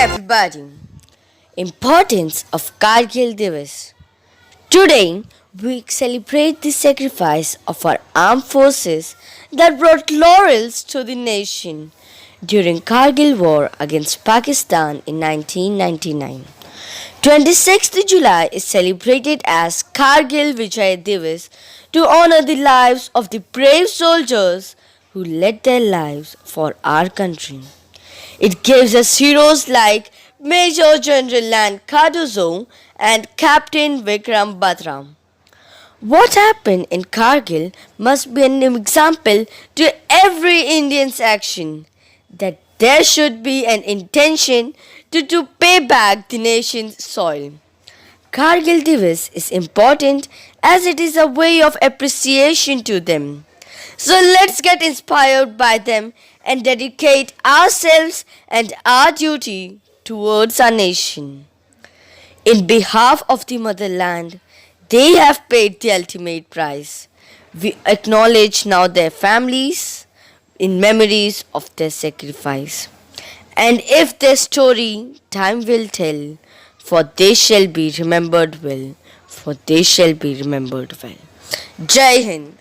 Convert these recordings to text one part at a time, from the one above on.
everybody. Importance of Kargil Divas. Today, we celebrate the sacrifice of our armed forces that brought laurels to the nation during Kargil war against Pakistan in 1999. 26th July is celebrated as Kargil Vijay Divas to honor the lives of the brave soldiers who led their lives for our country. It gives us heroes like Major General Lan Cardozo and Captain Vikram Batra. What happened in Kargil must be an example to every Indian's action that there should be an intention to pay back the nation's soil. Kargil Divas is important as it is a way of appreciation to them. So let's get inspired by them and dedicate ourselves and our duty towards our nation. In behalf of the motherland, they have paid the ultimate price. We acknowledge now their families in memories of their sacrifice. And if their story time will tell, for they shall be remembered well, for they shall be remembered well. Jai Hind.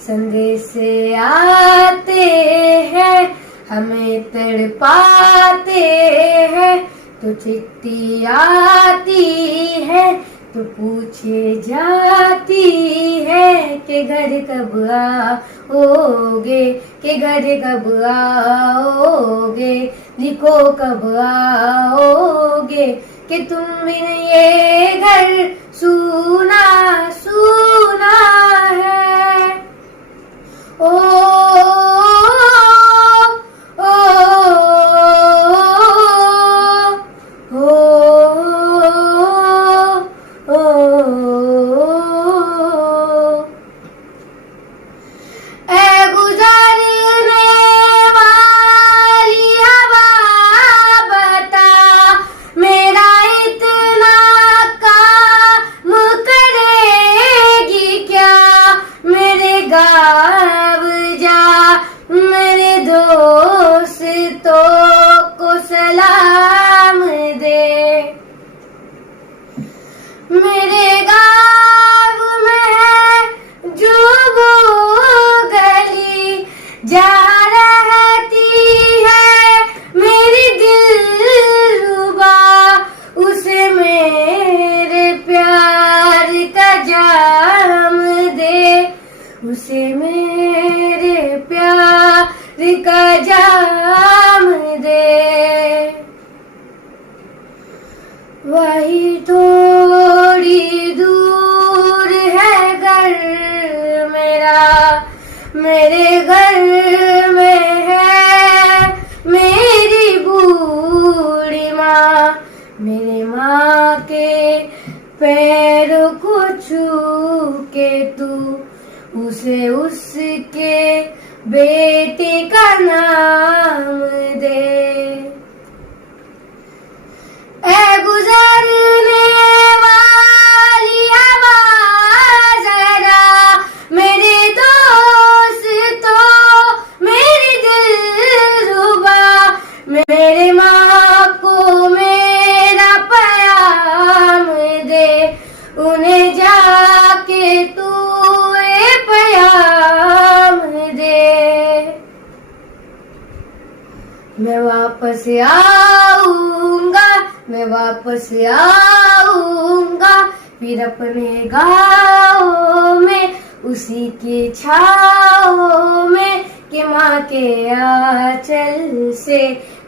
संदेश आते हैं हमें तड़पाते हैं तो चिट्ठी आती है तो पूछे जाती है कि घर कब आओगे, कि घर कब आओगे, लिखो कब आओगे कि तुम बिन ये घर सूना सूना है। ओ ओ ए गुजरने वाली हवा बता मेरा इतना काम करेगी क्या, मेरे गाँव जा मेरे दोस्तों को सलाम दे। मेरे गाँव में है जो वो गली जहाँ रहती है मेरी दिलरुबा, उसे मेरे प्यार का जाम दे, उसे मेरे प्यार का जाम दे। वही थोड़ी दूर है घर मेरा, मेरे घर में है मेरी बूढ़ी माँ, मेरे माँ के पैरों को छू के तू उसे उसके बेटे का नाम दे। ए गुजरने वाली हवा जरा मेरे दोस्तों मेरी दिलरुबा, मेरे माँ को मेरा पैगाम दे, उन्हें जाके तू ये पैगाम दे। मैं वापस आऊंगा, मैं वापस आऊंगा फिर अपने गाँव में उसी की छाँव में, कि माँ के आंचल से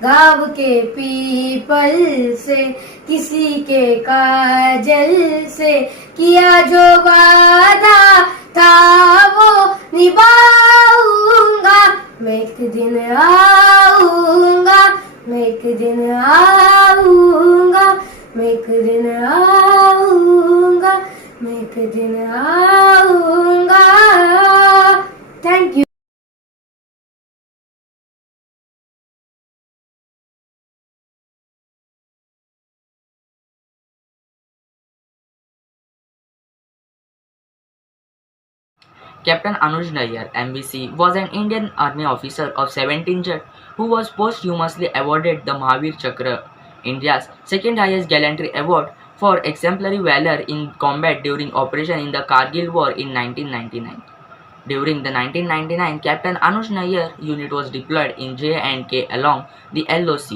गाँव के पीपल से किसी के काजल से किया जो वादा था वो निभाऊंगा। मैं एक दिन आऊंगा मैं एक दिन आऊंगा, मैं एक दिन आऊंगा, मैं एक दिन आऊंगा. Thank you. Captain Anuj Nayyar, MVC, was an Indian Army officer of 17 Jet who was posthumously awarded the Mahavir Chakra, India's second highest gallantry award, for exemplary valor in combat during operation in the Kargil War in 1999. During the 1999 Captain Anuj Nayyar unit was deployed in J&K along the LOC.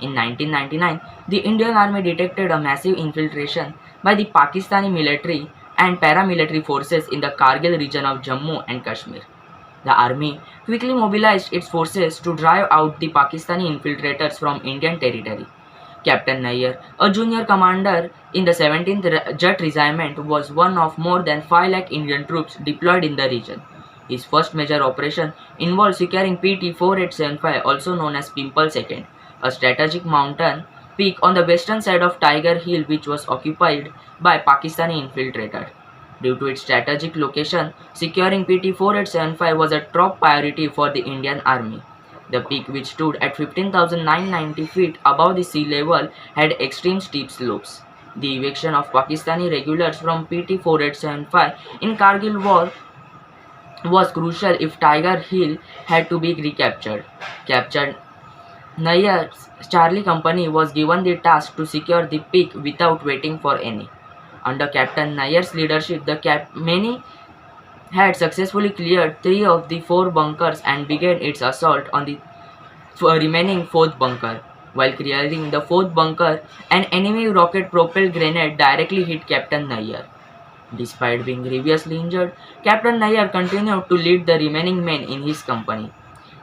In 1999, the Indian Army detected a massive infiltration by the Pakistani military and paramilitary forces in the Kargil region of Jammu and Kashmir. The army quickly mobilized its forces to drive out the Pakistani infiltrators from Indian territory. Captain Nayyar, a junior commander in the 17th Jet Regiment, was one of more than 5 lakh Indian troops deployed in the region. His first major operation involved securing PT-4875, also known as Pimple Second, a strategic mountain peak on the western side of Tiger Hill which was occupied by Pakistani infiltrators. Due to its strategic location, securing PT-4875 was a top priority for the Indian Army. The peak, which stood at 15,990 feet above the sea level, had extreme steep slopes. The evacuation of Pakistani regulars from PT-4875 in Kargil War was crucial if Tiger Hill had to be recaptured. Captured Nayyar's Charlie Company was given the task to secure the peak without waiting for any. Under Captain Nayyar's leadership, many had successfully cleared 3 of the 4 bunkers and began its assault on the remaining 4th bunker. While clearing the 4th bunker, an enemy rocket-propelled grenade directly hit Captain Nayyar. Despite being grievously injured, Captain Nayyar continued to lead the remaining men in his company.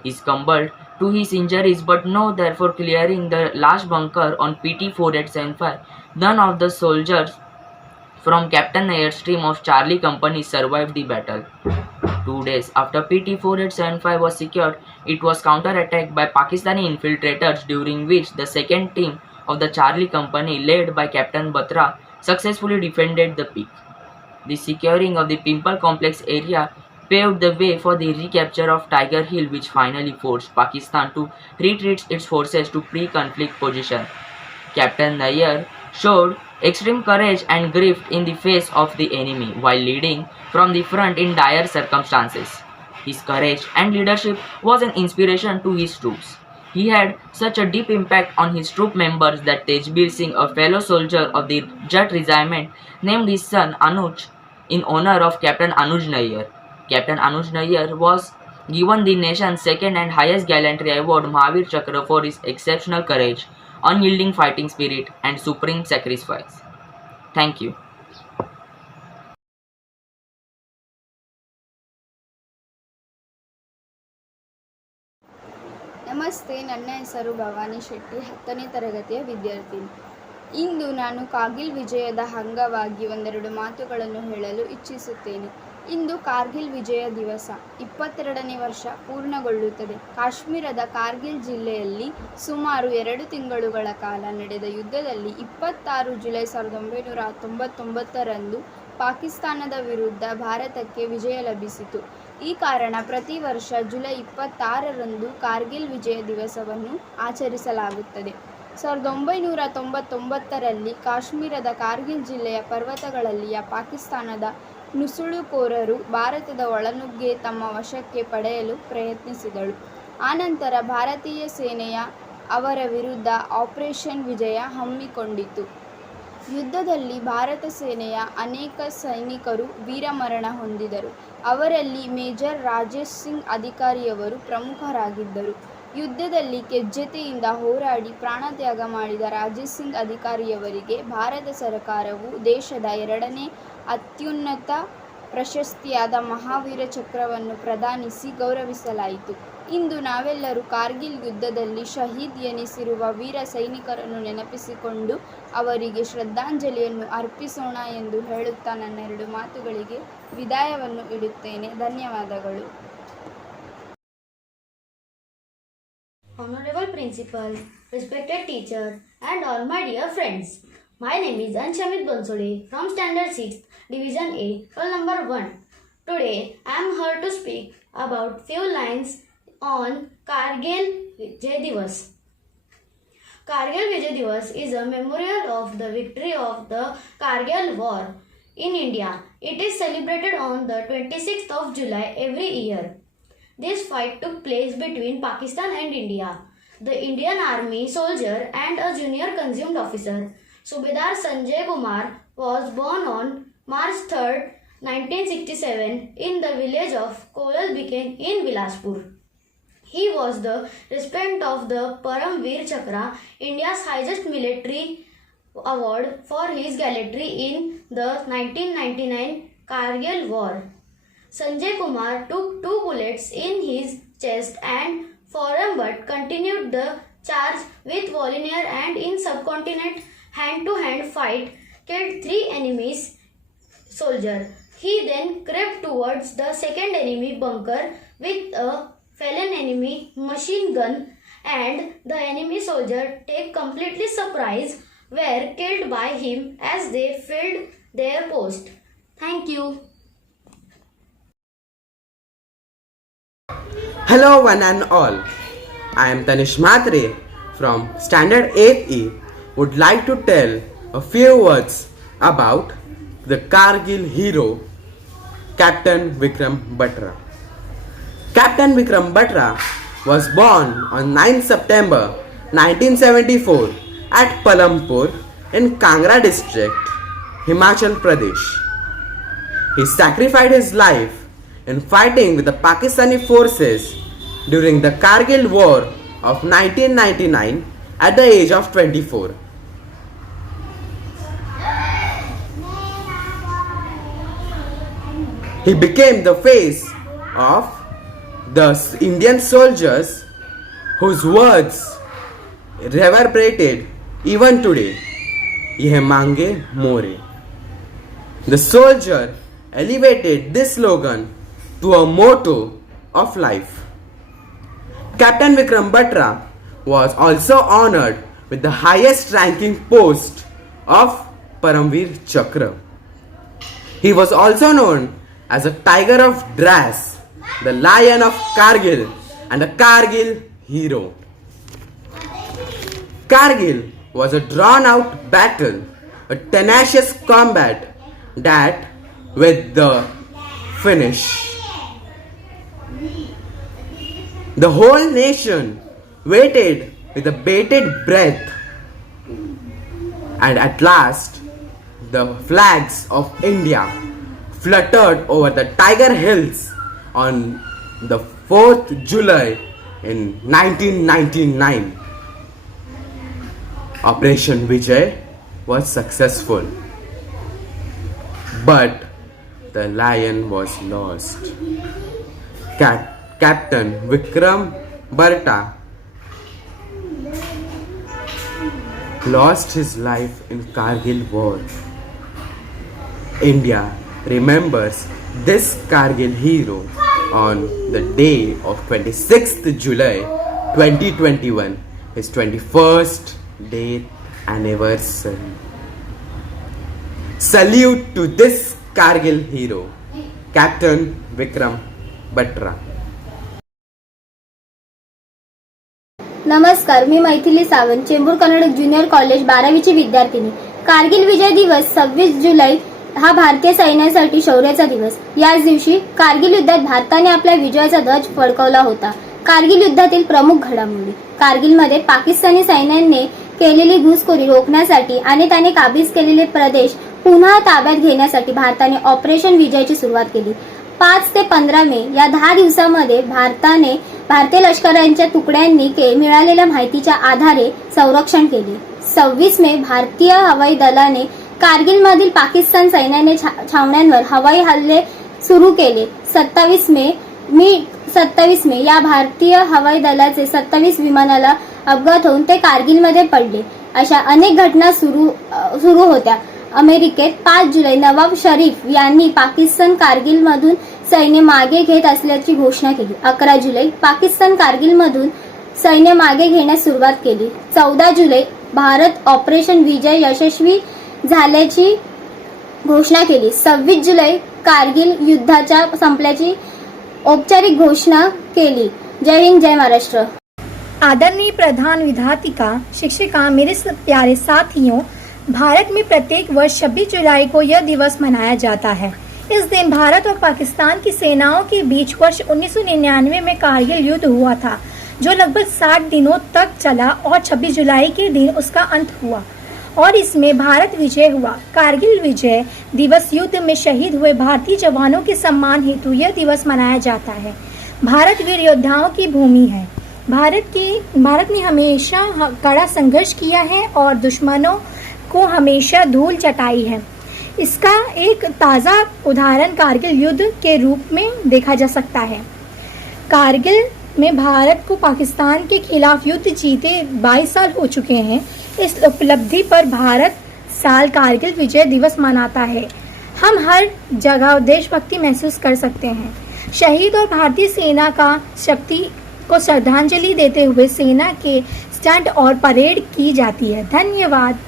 He succumbed to his injuries but no therefore clearing the last bunker on PT-4875. None of the soldiers from Captain Nayyar's team of Charlie Company survived the battle. 2 days after PT-4875 was secured, it was counterattacked by Pakistani infiltrators, during which the second team of the Charlie Company, led by Captain Batra, successfully defended the peak. The securing of the Pimple Complex area paved the way for the recapture of Tiger Hill, which finally forced Pakistan to retreat its forces to pre-conflict position. Captain Nayyar showed extreme courage and grit in the face of the enemy while leading from the front in dire circumstances. His courage and leadership was an inspiration to his troops. He had such a deep impact on his troop members that Tejbir Singh, a fellow soldier of the Jet Regiment, named his son Anuj in honor of Captain Anuj Nayyar. Captain Anuj Nayyar was given the nation's second and highest gallantry award, Mahavir Chakra, for his exceptional courage, unyielding fighting spirit, and supreme sacrifice. Thank you. ನಮಸ್ತೆ, ನನ್ನ ಹೆಸರು ಭವಾನಿ ಶೆಟ್ಟಿ, 10ನೇ ತರಗತಿಯ ವಿದ್ಯಾರ್ಥಿನಿ. ಇಂದು ನಾನು ಕಾರ್ಗಿಲ್ ವಿಜಯದ ಅಂಗವಾಗಿ ಒಂದೆರಡು ಮಾತುಗಳನ್ನು ಹೇಳಲು ಇಚ್ಛಿಸುತ್ತೇನೆ. ಇಂದು ಕಾರ್ಗಿಲ್ ವಿಜಯ ದಿವಸ. 22ನೇ ವರ್ಷ ಪೂರ್ಣಗೊಳ್ಳುತ್ತದೆ. ಕಾಶ್ಮೀರದ ಕಾರ್ಗಿಲ್ ಜಿಲ್ಲೆಯಲ್ಲಿ ಸುಮಾರು 2 ತಿಂಗಳುಗಳ ಕಾಲ ನಡೆದ ಯುದ್ಧದಲ್ಲಿ 26 ಜುಲೈ 1999ರಂದು ಪಾಕಿಸ್ತಾನದ ವಿರುದ್ಧ ಭಾರತಕ್ಕೆ ವಿಜಯ ಲಭಿಸಿತು. ಈ ಕಾರಣ ಪ್ರತಿ ವರ್ಷ ಜುಲೈ 26ರಂದು ಕಾರ್ಗಿಲ್ ವಿಜಯ ದಿವಸವನ್ನು ಆಚರಿಸಲಾಗುತ್ತದೆ. 1999ರಲ್ಲಿ ಕಾಶ್ಮೀರದ ಕಾರ್ಗಿಲ್ ಜಿಲ್ಲೆಯ ಪರ್ವತಗಳಲ್ಲಿಯ ಪಾಕಿಸ್ತಾನದ ನುಸುಳುಕೋರರು ಭಾರತದ ಒಳನುಗ್ಗೆ ತಮ್ಮ ವಶಕ್ಕೆ ಪಡೆಯಲು ಪ್ರಯತ್ನಿಸಿದಳು. ಆನಂತರ ಭಾರತೀಯ ಸೇನೆಯ ಅವರ ವಿರುದ್ಧ ಆಪರೇಷನ್ ವಿಜಯ ಹಮ್ಮಿಕೊಂಡಿತು. ಯುದ್ಧದಲ್ಲಿ ಭಾರತ ಸೇನೆಯ ಅನೇಕ ಸೈನಿಕರು ವೀರಮರಣ ಹೊಂದಿದರು. ಅವರಲ್ಲಿ ಮೇಜರ್ ರಾಜೇಶ್ ಸಿಂಗ್ ಅಧಿಕಾರಿಯವರು ಪ್ರಮುಖರಾಗಿದ್ದರು. ಯುದ್ಧದಲ್ಲಿ ಕೆಜ್ಜೆತೆಯಿಂದ ಹೋರಾಡಿ ಪ್ರಾಣತ್ಯಾಗ ಮಾಡಿದ ರಾಜೇಶ್ ಸಿಂಗ್ ಅಧಿಕಾರಿಯವರಿಗೆ ಭಾರತ ಸರ್ಕಾರವು ದೇಶದ 2ನೇ ಅತ್ಯುನ್ನತ ಪ್ರಶಸ್ತಿಯಾದ ಮಹಾವೀರ ಚಕ್ರವನ್ನು ಪ್ರದಾನಿಸಿ ಗೌರವಿಸಲಾಯಿತು. ಇಂದು ನಾವೆಲ್ಲರೂ ಕಾರ್ಗಿಲ್ ಯುದ್ಧದಲ್ಲಿ ಶಹೀದ್ ಎನಿಸಿರುವ ವೀರ ಸೈನಿಕರನ್ನು ನೆನಪಿಸಿಕೊಂಡು ಅವರಿಗೆ ಶ್ರದ್ಧಾಂಜಲಿಯನ್ನು ಅರ್ಪಿಸೋಣ ಎಂದು ಹೇಳುತ್ತಾ ನನ್ನ 2 ಮಾತುಗಳಿಗೆ ವಿದಾಯವನ್ನು ಇಡುತ್ತೇನೆ. ಧನ್ಯವಾದಗಳು. Honorable Principal, respected teacher, and all my dear friends. My name is Anshamit Bansode from Standard 6, Division A, roll number 1. Today, I am here to speak about few lines on Kargil Vijay Divas. Kargil Vijay Divas is a memorial of the victory of the Kargil War in India. It is celebrated on the 26th of July every year. This fight took place between Pakistan and India. The Indian Army soldier and a junior consumed officer, Subedar Sanjay Kumar, was born on March 3, 1967 in the village of Kolal Biken in Bilaspur. He was the recipient of the Param Veer Chakra, India's highest military award for his gallantry in the 1999 Kargil War. Sanjay Kumar took 2 bullets in his chest and forearm but continued the charge with volunteer and in subcontinent hand-to-hand fight killed 3 enemies soldiers. He then crept towards the second enemy bunker with a fallen enemy machine gun and the enemy soldier take completely surprise were killed by him as they filled their post. Thank you. Hello one and all. I am Tanish Matre from Standard 8E. Would like to tell a few words about the Kargil hero Captain Vikram Batra. Captain Vikram Batra was born on 9 September 1974 at Palampur in Kangra district, Himachal Pradesh. He sacrificed his life in fighting with the Pakistani forces during the Kargil War of 1999 at the age of 24. He became the face of the Indian soldiers whose words reverberated even today. Yeh mange more. The soldier elevated this slogan to a motto of life. Captain Vikram Batra was also honored with the highest ranking post of Paramveer Chakra. He was also known as a Tiger of Dras, the Lion of Kargil, and a Kargil hero. Kargil was a drawn-out battle, a tenacious combat that, with the finish, the whole nation waited with a bated breath, and at last, the flags of India fluttered over the Tiger Hills on the 4th July in 1999. Operation Vijay was successful, but the lion was lost. Captain Vikram Batra lost his life in Kargil War. India remembers this Kargil hero on the day of 26th July 2021, his 21st death anniversary. Salute to this Kargil hero, Captain Vikram Batra. नमस्कार, मी Maithili Sawant, Chembur Karnataka junior college 12वीची विद्यार्थिनी. कारगिल विजय दिवस 26 जुलै हा भारतीय सैन्यासाठी शौर्याचा दिवस. याच दिवशी कारगिल युद्धात भारताने आपल्या विजयाचा ध्वज फडकवला होता. कारगिल युद्धातील प्रमुख घडामोडी. कारगिलमध्ये पाकिस्तानी सैन्याने केलेली घुसखोरी रोखण्यासाठी आणि त्याने काबीज केलेले प्रदेश पुन्हा ताब्यात घेण्यासाठी भारताने ऑपरेशन विजयची सुरुवात केली. 5 ते 15 मे या 10 दिवसांमध्ये भारतीय लष्कराच्या तुकड्यांनी मिळालेल्या माहितीच्या आधारे संरक्षण केले. 26 मे भारतीय हवाई दलाने कारगिलमधील पाकिस्तान सैन्याने छावण्यांवर हवाई हल्ले सुरू केले. 27 मे या भारतीय हवाई दलाचे 27 विमानाला अपघात होऊन ते कारगिलमध्ये पडले. अशा अनेक घटना सुरू होत्या. अमेरिकेत 5 जुलै नवाब शरीफ यांनी पाकिस्तान कारगिलमधून सैन्य मागे घेत असल्याची घोषणा केली. 11 जुलै पाकिस्तान कारगिलमधून सैन्य मागे घेण्यास सुरुवात केली. 14 जुलै भारत ऑपरेशन विजय यशस्वी झाल्याची घोषणा केली. 26 जुलै कारगिल युद्धाच्या संपल्याची औपचारिक घोषणा केली. जय हिंद, जय महाराष्ट्र. आदरणीय प्रधान विधातिका, शिक्षिका, मेरे प्यारे साथियों, भारत में प्रत्येक वर्ष 26 जुलाई को यह दिवस मनाया जाता है. इस दिन भारत और पाकिस्तान की सेनाओं के बीच वर्ष 1999 में कारगिल युद्ध हुआ था, जो लगभग 60 दिनों तक चला और 26 जुलाई के दिन उसका अंत हुआ और इसमें भारत विजय हुआ. कारगिल विजय दिवस युद्ध में शहीद हुए भारतीय जवानों के सम्मान हेतु यह दिवस मनाया जाता है. भारत वीर योद्धाओं की भूमि है. भारत ने हमेशा कड़ा संघर्ष किया है और दुश्मनों को हमेशा धूल चटाई है. इसका एक ताज़ा उदाहरण कारगिल युद्ध के रूप में देखा जा सकता है. कारगिल में भारत को पाकिस्तान के खिलाफ युद्ध जीते 22 साल हो चुके हैं. इस उपलब्धि पर भारत साल कारगिल विजय दिवस मनाता है. हम हर जगह देशभक्ति महसूस कर सकते हैं. शहीद और भारतीय सेना का शक्ति को श्रद्धांजलि देते हुए सेना के स्टंट और परेड की जाती है. धन्यवाद.